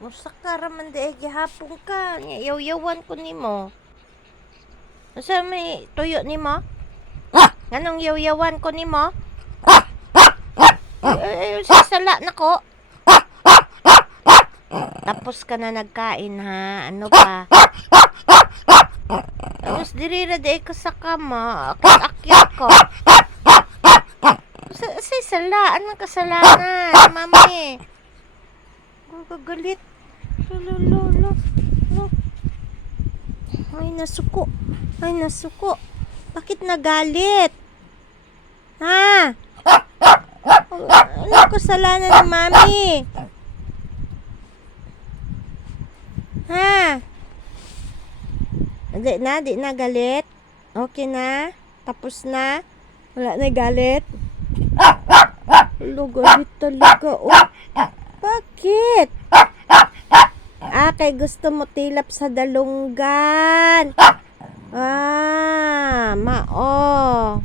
Musta ka raman di gihapon ka. Yaw-yawan ko nimo. Asa may tuyo nimo? Anong yaw-yawan ko nimo? Sasala na ko. Tapos ka na nagkain ha. Ano pa? Tapos dirira di ka sa kama. Akit-akit ko. Say sala. Anong kasalanan? Mami. Gagalit. Lolo. Ay, nasuko. Bakit nagalit? Ha? Ano kasalanan ng mami? Ha? Di na galit? Okay na? Tapos na? Wala na galit? Galit talaga. Oh. Bakit? Kay gusto mo tilap sa dalunggan. Mao.